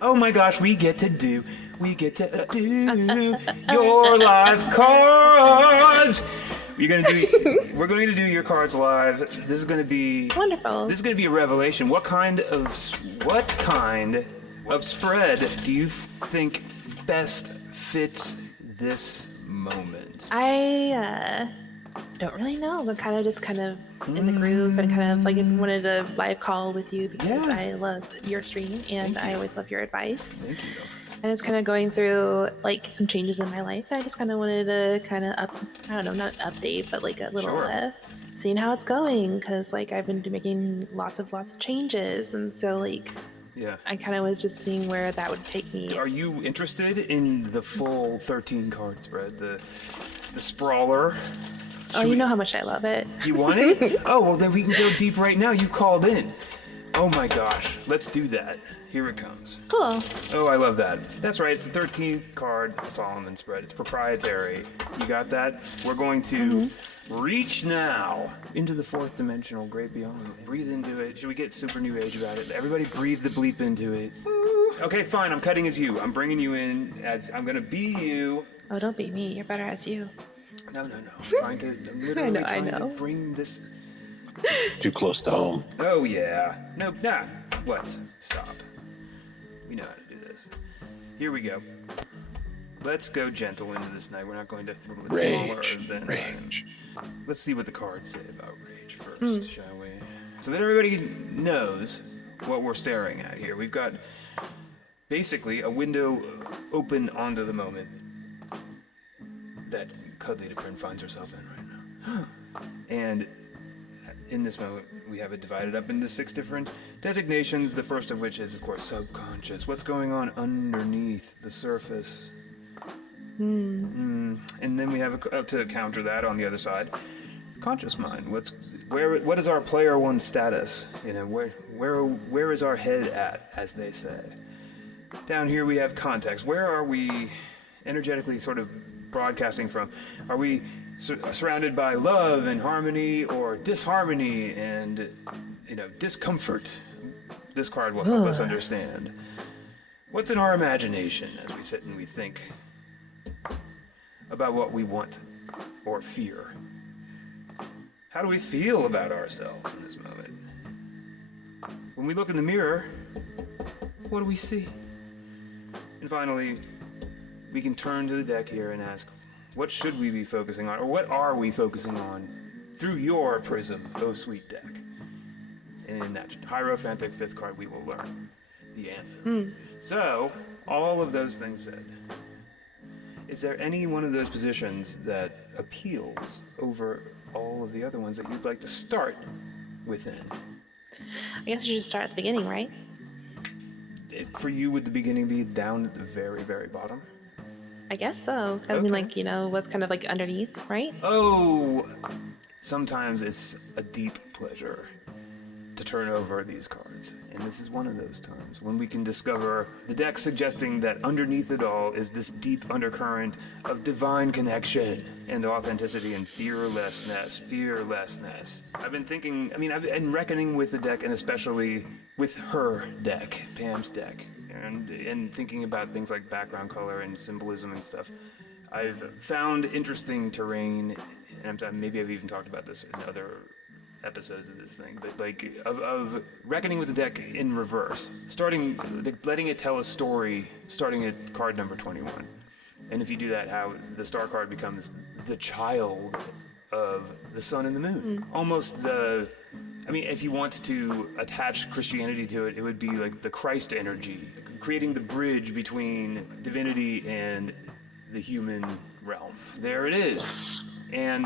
Oh my gosh, we get to do your live cards. We're going to do your cards live. This is going to be Wonderful. This is going to be a revelation. What kind of spread do you think best fits this moment? I don't really know. I'm kind of in the groove and kind of like wanted a live call with you because I love your stream and I always love your advice. Thank you. And it's kind of going through like some changes in my life. I just kind of wanted to kind of not update, but like a little seeing how it's going because like I've been making lots of changes, and so like I kind of was just seeing where that would take me. Are you interested in the full 13 card spread, the sprawler? You know how much I love it. You want it? Oh, well then we can go deep right now. You've called in. Oh my gosh, let's do that. Here it comes. Cool. Oh, I love that. That's right, it's a 13 card Solomon spread. It's proprietary. You got that? We're going to reach now into the fourth dimensional great beyond. Breathe into it. Should we get super new age about it? Everybody breathe the bleep into it. Woo. Okay, fine, I'm cutting as you. I'm bringing you in as I'm gonna be you. Oh, don't be me. You're better as you. No. I'm literally trying to bring this too close to home. Oh yeah. No, nah. What? Stop. We know how to do this. Here we go. Let's go gentle into this night. We're not going to Rage. Let's see what the cards say about rage first, shall we? So that everybody knows what we're staring at here. We've got basically a window open onto the moment that Cuddly Print finds herself in right now. And in this moment, we have it divided up into 6 different designations, the first of which is, of course, subconscious. What's going on underneath the surface? And then we have to counter that on the other side, conscious mind. What is our player one status? You know, where is our head at, as they say? Down here we have context. Where are we energetically sort of broadcasting from? Are we surrounded by love and harmony, or disharmony and discomfort? This card will help us understand what's in our imagination as we sit and we think about what we want or fear. How do we feel about ourselves in this moment? When we look in the mirror, what do we see? And finally, we can turn to the deck here and ask, what should we be focusing on, or what are we focusing on through your prism, oh sweet deck? And in that Hierophanttic 5th card, we will learn the answer. So, all of those things said, is there any one of those positions that appeals over all of the other ones that you'd like to start within? I guess you should start at the beginning, right? For you, would the beginning be down at the very, very bottom? I guess so. I mean, like, what's kind of like underneath, right? Oh, sometimes it's a deep pleasure to turn over these cards. And this is one of those times when we can discover the deck suggesting that underneath it all is this deep undercurrent of divine connection and authenticity and fearlessness. I've been thinking, I've been reckoning with the deck, and especially with her deck, Pam's deck. And thinking about things like background color and symbolism and stuff. I've found interesting terrain, and maybe I've even talked about this in other episodes of this thing, but like of reckoning with the deck in reverse, letting it tell a story starting at card number 21. And if you do that, how the star card becomes the child of the sun and the moon. Almost if you want to attach Christianity to it, it would be like the Christ energy, creating the bridge between divinity and the human realm. There it is. And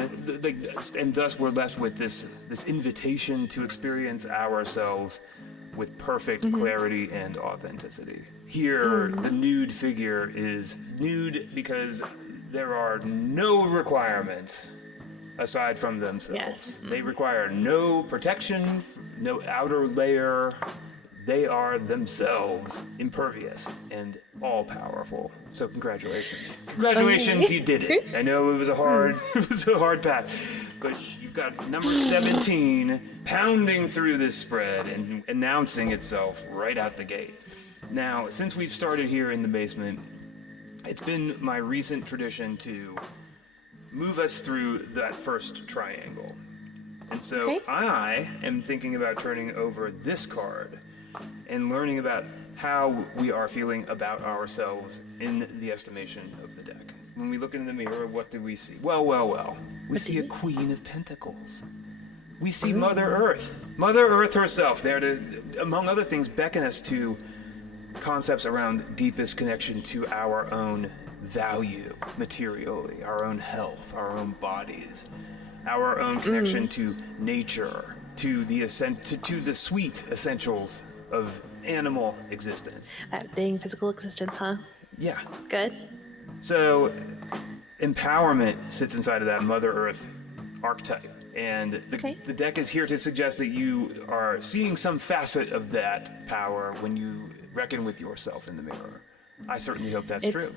thus we're left with this invitation to experience ourselves with perfect clarity and authenticity. Here, the nude figure is nude because there are no requirements aside from themselves. Yes. They require no protection, no outer layer. They are themselves impervious and all-powerful. So congratulations. Congratulations, you did it. I know it was a hard path, but you've got number 17 pounding through this spread and announcing itself right out the gate. Now, since we've started here in the basement, it's been my recent tradition to move us through that first triangle. And so I am thinking about turning over this card and learning about how we are feeling about ourselves in the estimation of the deck. When we look in the mirror, what do we see? Well. We see a Queen of Pentacles. We see Mother Earth. Mother Earth herself, there to, among other things, beckon us to concepts around deepest connection to our own value materially, our own health, our own bodies, our own connection to nature, to the to the sweet essentials of animal existence. That being physical existence, huh? Yeah. Good. So, empowerment sits inside of that Mother Earth archetype. And the deck is here to suggest that you are seeing some facet of that power when you reckon with yourself in the mirror. I certainly hope that's true.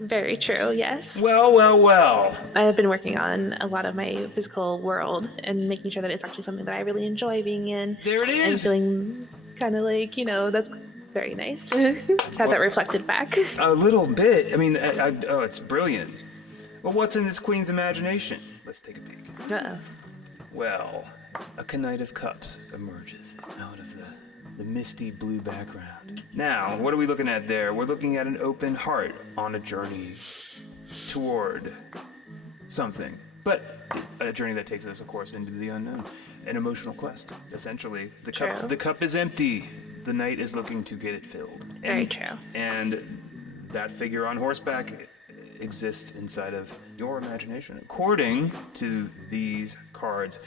Very true, yes. Well. I have been working on a lot of my physical world and making sure that it's actually something that I really enjoy being in. There it is. And feeling kind of like, that's very nice to have that reflected back. A little bit. I mean, it's brilliant. Well, what's in this queen's imagination? Let's take a peek. Uh-oh. Well, a Knight of Cups emerges out of the misty blue background. Now, what are we looking at there? We're looking at an open heart on a journey toward something. But a journey that takes us, of course, into the unknown. An emotional quest, essentially. The cup is empty. The knight is looking to get it filled. Very true. And that figure on horseback exists inside of your imagination. According to these cards,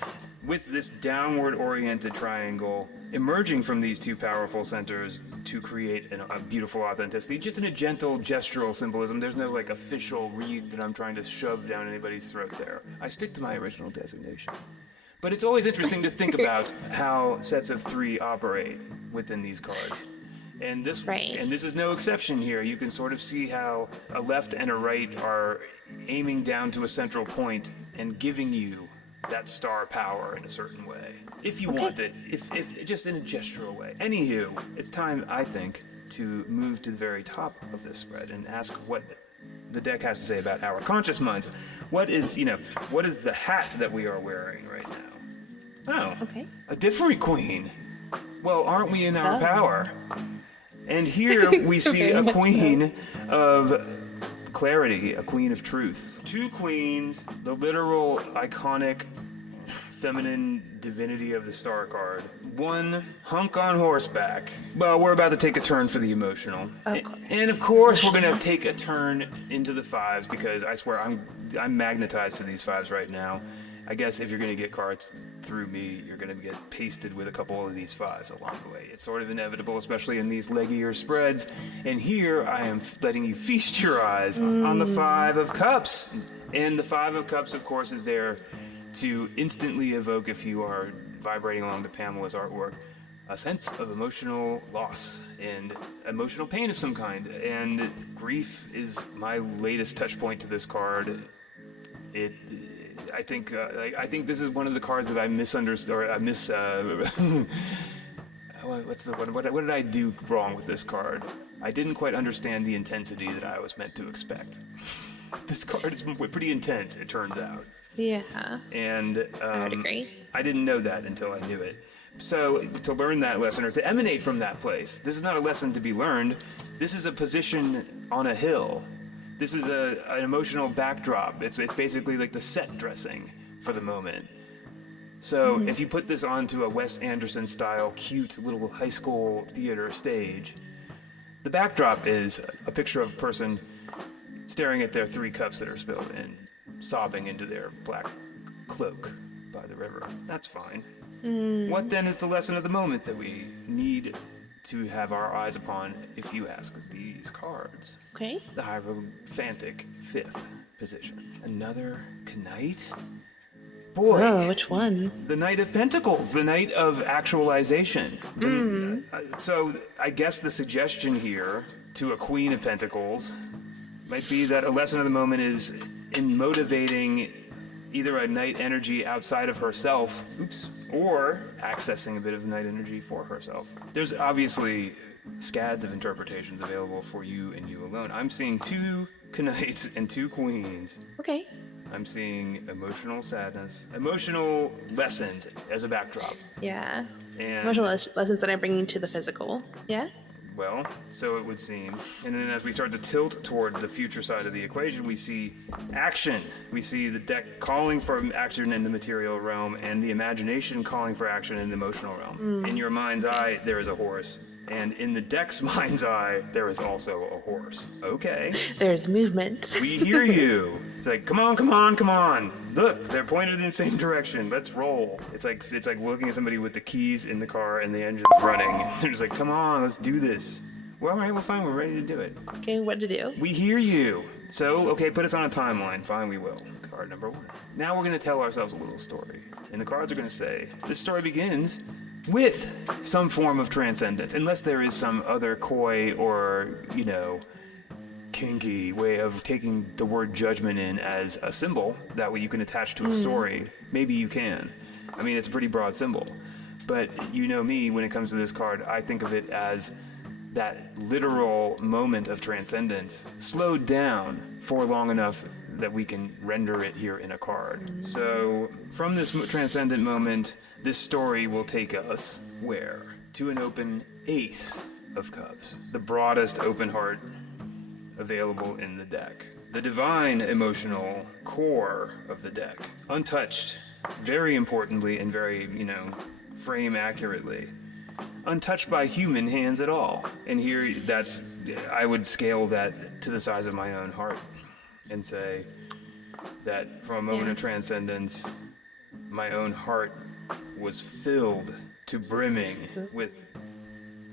with this downward-oriented triangle emerging from these two powerful centers to create a beautiful authenticity, just in a gentle gestural symbolism. There's no official read that I'm trying to shove down anybody's throat there. I stick to my original designation. But it's always interesting to think about how sets of three operate within these cards. And this is no exception here. You can sort of see how a left and a right are aiming down to a central point and giving you that star power in a certain way. If you want it, if just in a gestural way. Anywho, it's time, I think, to move to the very top of this spread and ask what the deck has to say about our conscious minds. What is the hat that we are wearing right now? Oh, a different queen. Well, aren't we in our power? And here we see a queen of clarity, a queen of truth. Two queens, the literal iconic feminine divinity of the star card. One hunk on horseback. Well, we're about to take a turn for the emotional. And of course we're gonna take a turn into the fives because I swear I'm magnetized to these fives right now. I guess if you're going to get cards through me, you're going to get pasted with a couple of these fives along the way. It's sort of inevitable, especially in these leggier spreads. And here I am letting you feast your eyes on the Five of Cups. And the Five of Cups, of course, is there to instantly evoke, if you are vibrating along to Pamela's artwork, a sense of emotional loss and emotional pain of some kind. And grief is my latest touch point to this card. I think this is one of the cards that I misunderstood, or I what's the one? What did I do wrong with this card? I didn't quite understand the intensity that I was meant to expect. This card is pretty intense, it turns out. Yeah. And I would agree. I didn't know that until I knew it. So to learn that lesson, or to emanate from that place, this is not a lesson to be learned. This is a position on a hill. This is an emotional backdrop. It's basically like the set dressing for the moment. So if you put this onto a Wes Anderson style cute little high school theater stage, the backdrop is a picture of a person staring at their 3 cups that are spilled and sobbing into their black cloak by the river. That's fine. What then is the lesson of the moment that we need to have our eyes upon, if you ask these cards? Okay. The Hierophantic 5th position. Another Knight? Boy. Oh, which one? The Knight of Pentacles, the Knight of actualization. So I guess the suggestion here to a Queen of Pentacles might be that a lesson of the moment is in motivating either a Knight energy outside of herself, or accessing a bit of Knight energy for herself. There's obviously scads of interpretations available for you and you alone. I'm seeing 2 knights and 2 queens. Okay. I'm seeing emotional sadness, emotional lessons as a backdrop. Yeah. And Emotional lessons that I'm bringing to the physical. Yeah. well, so it would seem. And then as we start to tilt toward the future side of the equation, we see action. We see the deck calling for action in the material realm and the imagination calling for action in the emotional realm. In your mind's eye, there is a horse. And in the deck's mind's eye, there is also a horse. Okay. There's movement. We hear you. It's like, come on, come on, come on. Look, they're pointed in the same direction. Let's roll. It's like looking at somebody with the keys in the car and the engine's running. They're just like, come on, let's do this. Well, all right, well, fine, we're ready to do it. Okay, what to do? We hear you. So, okay, put us on a timeline. Fine, we will. Card number 1. Now we're going to tell ourselves a little story. And the cards are going to say, this story begins with some form of transcendence, unless there is some other coy or, kinky way of taking the word judgment in as a symbol that way you can attach to a story. Maybe you can. I mean, it's a pretty broad symbol. But you know me, when it comes to this card, I think of it as that literal moment of transcendence slowed down for long enough that we can render it here in a card. So from this transcendent moment, this story will take us where? To an open Ace of Cups, the broadest open heart available in the deck. The divine emotional core of the deck, untouched, very importantly and very, frame accurately. Untouched by human hands at all. And here, I would scale that to the size of my own heart and say that from a moment of transcendence, my own heart was filled to brimming with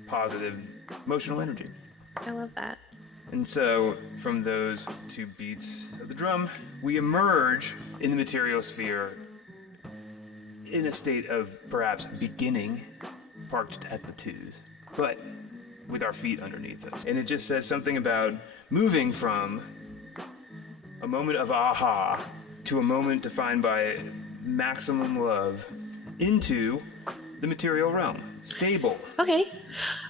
positive emotional energy. I love that. And so, from those 2 beats of the drum, we emerge in the material sphere in a state of perhaps beginning, parked at the 2s, but with our feet underneath us. And it just says something about moving from a moment of aha to a moment defined by maximum love into the material realm. Stable. Okay.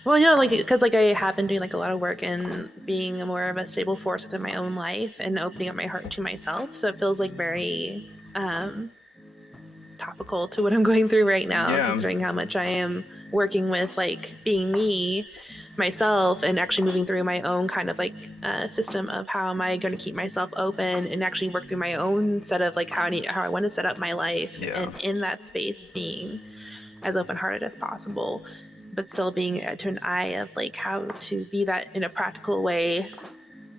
Well, because I have been doing a lot of work in being more of a stable force within my own life and opening up my heart to myself. So it feels very topical to what I'm going through right now, considering how much I am working with being me, myself, and actually moving through my own kind of system of how am I going to keep myself open and actually work through my own set of how I want to set up my life, and in that space being as open-hearted as possible, but still being to an eye of how to be that in a practical way,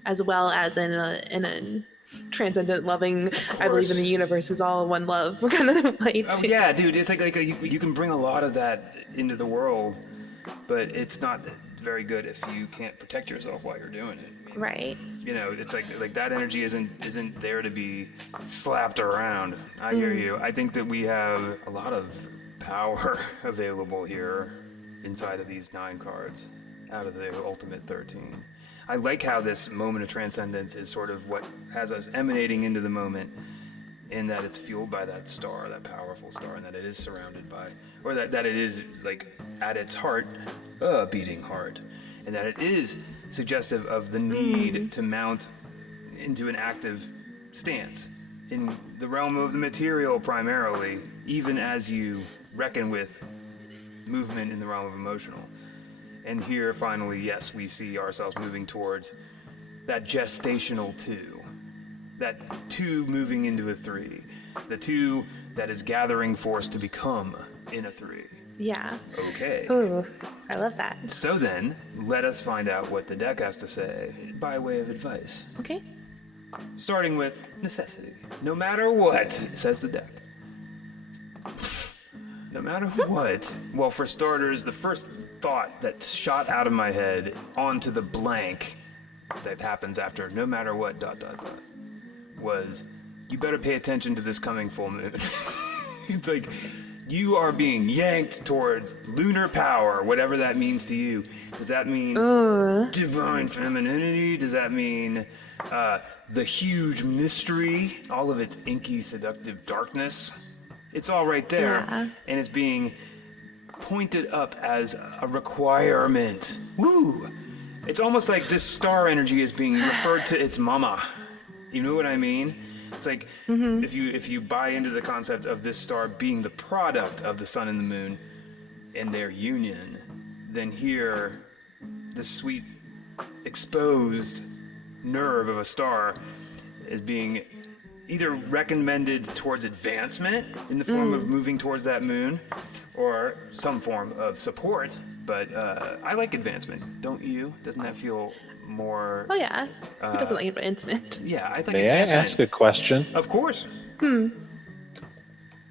as well as in a transcendent loving, I believe in the universe is all one love kind of way too. Oh yeah, dude, it's you can bring a lot of that into the world, but it's not very good if you can't protect yourself while you're doing it. I mean, right. It's like that energy isn't there to be slapped around. I hear you. I think that we have a lot of power available here inside of these 9 cards out of the ultimate 13. I like how this moment of transcendence is sort of what has us emanating into the moment, in that it's fueled by that star, that powerful star, and that it is surrounded by, or that it is at its heart, a beating heart, and that it is suggestive of the need to mount into an active stance in the realm of the material primarily, even as you reckon with movement in the realm of emotional. And here, finally, yes, we see ourselves moving towards that gestational 2. That 2 moving into a 3. The 2 that is gathering force to become in a 3. Yeah. Okay. Ooh, I love that. So then, let us find out what the deck has to say by way of advice. Okay. Starting with necessity. No matter what, says the deck. No matter what. Well, for starters, the first thought that shot out of my head onto the blank that happens after no matter what ... was, you better pay attention to this coming full moon. It's like you are being yanked towards lunar power, whatever that means to you. Does that mean divine femininity? Does that mean the huge mystery, all of its inky, seductive darkness? It's all right there, and it's being pointed up as a requirement. Woo! It's almost like this star energy is being referred to its mama. You know what I mean? It's like if you buy into the concept of this star being the product of the sun and the moon and their union, then here, this sweet exposed nerve of a star is being either recommended towards advancement in the form of moving towards that moon, or some form of support. But I like advancement, don't you? Doesn't that feel more... Oh yeah, who doesn't like advancement? Yeah, I think May I advancement... ask a question? Of course.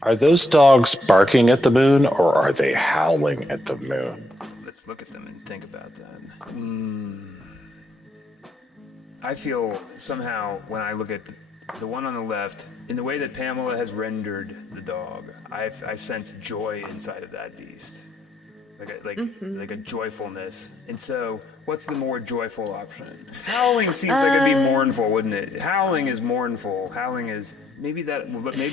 Are those dogs barking at the moon, or are they howling at the moon? Let's look at them and think about that. I feel somehow when I look at the one on the left, in the way that Pamela has rendered the dog, I sense joy inside of that beast. Like a joyfulness. And so, what's the more joyful option? Howling seems like it'd be mournful, wouldn't it? Howling is mournful. Howling is maybe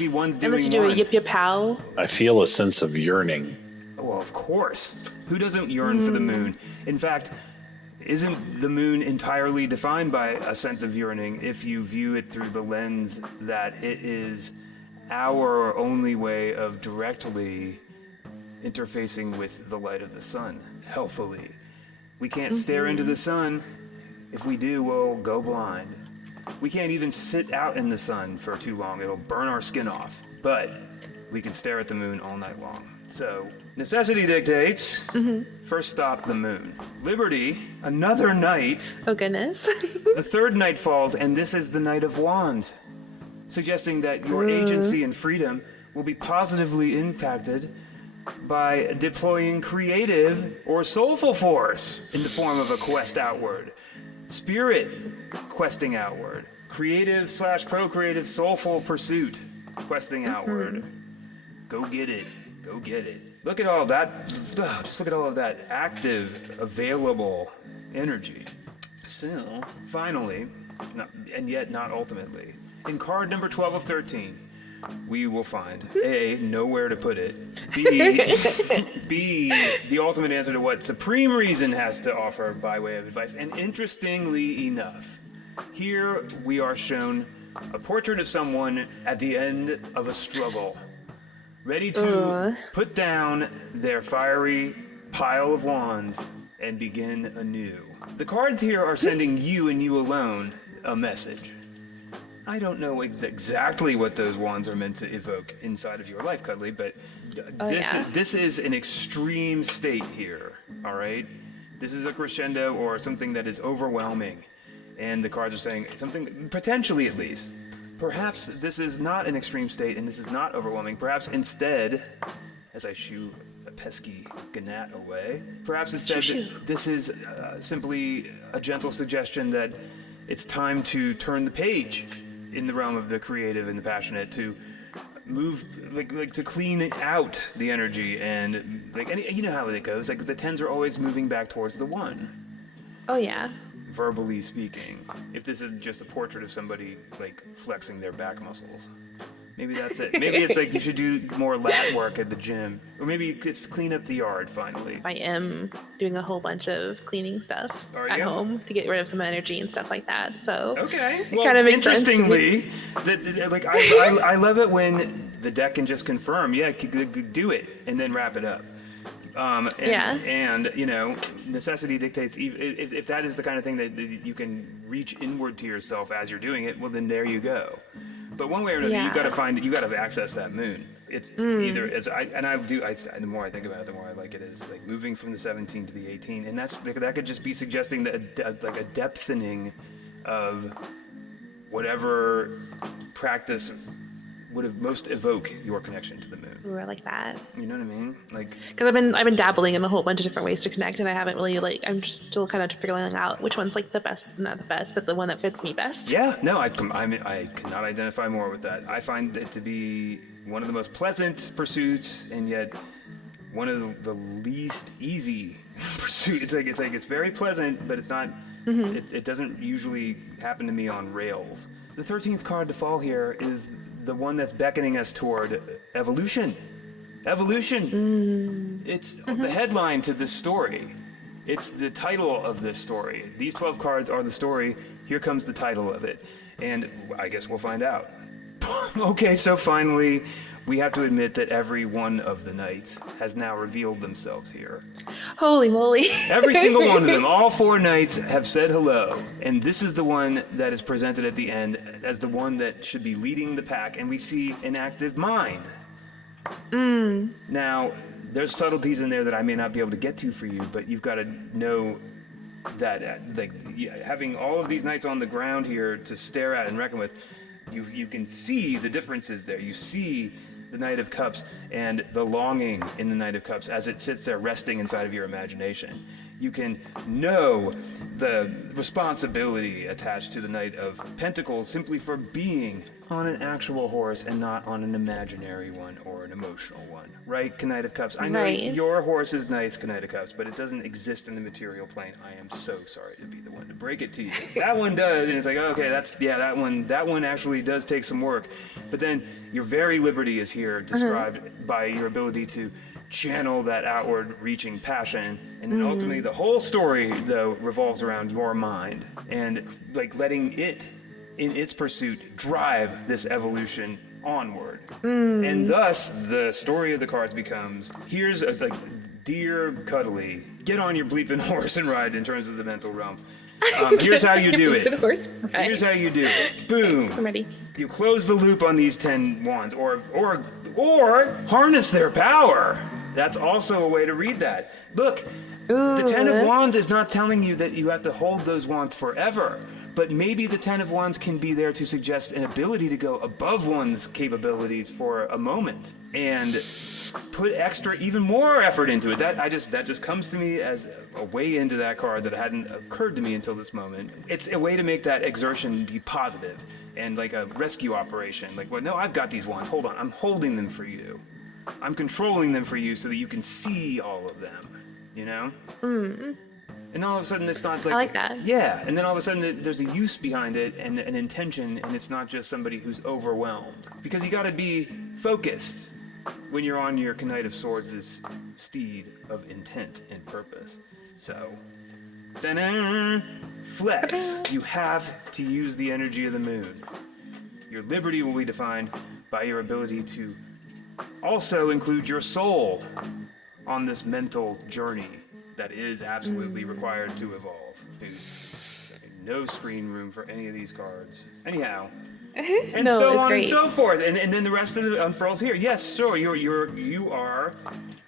one's doing Unless you do one. a yip yip howl. I feel a sense of yearning. Well, of course. Who doesn't yearn for the moon? In fact, isn't the moon entirely defined by a sense of yearning if you view it through the lens that it is our only way of directly interfacing with the light of the sun, healthily? We can't stare into the sun. If we do, we'll go blind. We can't even sit out in the sun for too long. It'll burn our skin off. But we can stare at the moon all night long. So, necessity dictates. First stop, the moon. Liberty, another night. Oh goodness. The third night falls, and this is the Night of Wands, suggesting that your agency and freedom will be positively impacted by deploying creative or soulful force in the form of a quest outward. Spirit questing outward. Creative/procreative soulful pursuit questing outward. Go get it. Go get it. Look at all that. Just look at all of that active, available energy. So, finally, and yet not ultimately, in card number 12 of 13, we will find A, nowhere to put it, B, the ultimate answer to what Supreme Reason has to offer by way of advice. And interestingly enough, here we are shown a portrait of someone at the end of a struggle, ready to put down their fiery pile of wands and begin anew. The cards here are sending you and you alone a message. I don't know exactly what those wands are meant to evoke inside of your life, Cuddly, but this is an extreme state here, all right? This is a crescendo or something that is overwhelming, and the cards are saying something, potentially at least. Perhaps this is not an extreme state and this is not overwhelming. Perhaps instead, as I shoo a pesky gnat away, perhaps instead this is simply a gentle suggestion that it's time to turn the page in the realm of the creative and the passionate, to move, like to clean out the energy, and you know how it goes. Like the 10s are always moving back towards the 1. Oh yeah. Verbally speaking, if this isn't just a portrait of somebody like flexing their back muscles. Maybe that's it. Maybe it's like you should do more lat work at the gym. Or maybe it's clean up the yard finally. I am doing a whole bunch of cleaning stuff at home to get rid of some energy and stuff like that. So okay. It kind of makes interestingly, like I love it when the deck can just confirm, do it, and then wrap it up. And you know, necessity dictates. If that is the kind of thing that you can reach inward to yourself as you're doing it, well, then there you go. But one way or another, you got to access that moon. It's either the more I think about it, the more I like it is like moving from the 17 to the 18, and that could just be suggesting that like a depthening of whatever practice would have most evoke your connection to the moon. Ooh, I like that. You know what I mean? Like, because I've been dabbling in a whole bunch of different ways to connect, and I haven't really I'm just still kind of figuring out which one's like the best, not the best, but the one that fits me best. Yeah, no, I cannot identify more with that. I find it to be one of the most pleasant pursuits, and yet one of the least easy pursuits. It's very pleasant, but it's not. It doesn't usually happen to me on rails. The 13th card to fall here is the one that's beckoning us toward evolution. Evolution. It's the headline to this story. It's the title of this story. These 12 cards are the story. Here comes the title of it. And I guess we'll find out. Okay, so finally, we have to admit that every one of the knights has now revealed themselves here. Holy moly. Every single one of them, all 4 knights have said hello, and this is the one that is presented at the end as the one that should be leading the pack, and we see an active mind. Now, there's subtleties in there that I may not be able to get to for you, but you've got to know that having all of these knights on the ground here to stare at and reckon with, you can see the differences there. You see the Knight of Cups and the longing in the Knight of Cups as it sits there resting inside of your imagination. You can know the responsibility attached to the Knight of Pentacles simply for being on an actual horse and not on an imaginary one or an emotional one. Right, Knight of Cups? I know your horse is nice, Knight of Cups, but it doesn't exist in the material plane. I am so sorry to be the one to break it to you. That one does, and it's like, okay, that one actually does take some work. But then your very liberty is here described by your ability to channel that outward reaching passion, and then ultimately the whole story though revolves around your mind and like letting it in its pursuit drive this evolution onward. And thus the story of the cards becomes, here's dear Cuddly, get on your bleeping horse and ride in terms of the mental realm. Here's how you do it. Here's how you do it. Boom. I'm ready. You close the loop on these 10 wands, or harness their power. That's also a way to read that. Look, the 10 of wands is not telling you that you have to hold those wands forever, but maybe the 10 of wands can be there to suggest an ability to go above one's capabilities for a moment and put even more effort into it. That just comes to me as a way into that card that hadn't occurred to me until this moment. It's a way to make that exertion be positive and like a rescue operation. Like, well, no, I've got these wands. Hold on, I'm holding them for you. I'm controlling them for you so that you can see all of them. You know? And all of a sudden it's not like... I like that. Yeah, and then all of a sudden there's a use behind it and an intention, and it's not just somebody who's overwhelmed. Because you gotta be focused when you're on your Knight of Swords' steed of intent and purpose. So, flex. You have to use the energy of the moon. Your liberty will be defined by your ability to also include your soul on this mental journey that is absolutely required to evolve. Dude, no screen room for any of these cards. Anyhow, and no, so it's on great. and so forth, and then the rest of it unfurls here. Yes, sure, you are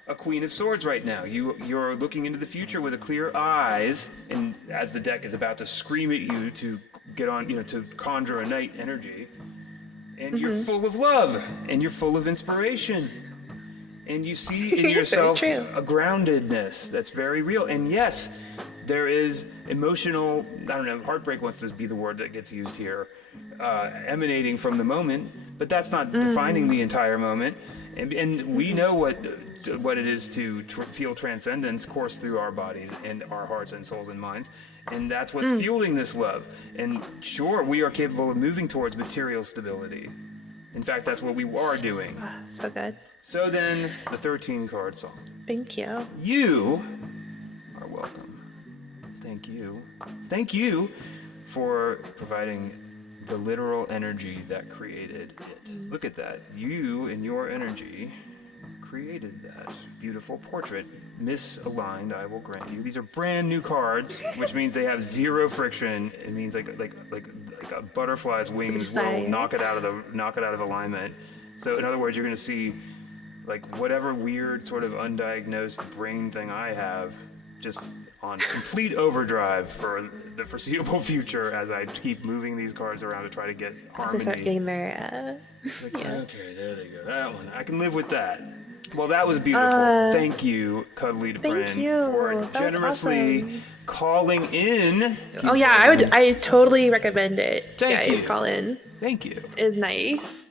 a Queen of Swords right now. You're looking into the future with a clear eyes, and as the deck is about to scream at you to get on, to conjure a knight energy, and you're full of love, and you're full of inspiration. And you see in yourself a groundedness that's very real. And yes, there is emotional, heartbreak wants to be the word that gets used here, emanating from the moment, but that's not defining the entire moment. And we know what it is to feel transcendence course through our bodies and our hearts and souls and minds. And that's what's fueling this love. And sure, we are capable of moving towards material stability. In fact, that's what we are doing. So good. So then, the 13 card song. Thank you. You are welcome. Thank you. Thank you for providing the literal energy that created it. Look at that. You and your energy created that beautiful portrait. Misaligned, I will grant you. These are brand new cards, which means they have zero friction. It means like a butterfly's wings will knock it out of alignment. So in other words, you're going to see like whatever weird sort of undiagnosed brain thing I have just on complete overdrive for the foreseeable future as I keep moving these cards around to try to get harmony. To start getting their, Okay, there they go. That one. I can live with that. Well, that was beautiful. Thank you, Cuddly Thank Deprin, you. for That was generously awesome. calling in. Oh yeah, I totally recommend it. Thank guys, you. call in. Thank you. Is nice.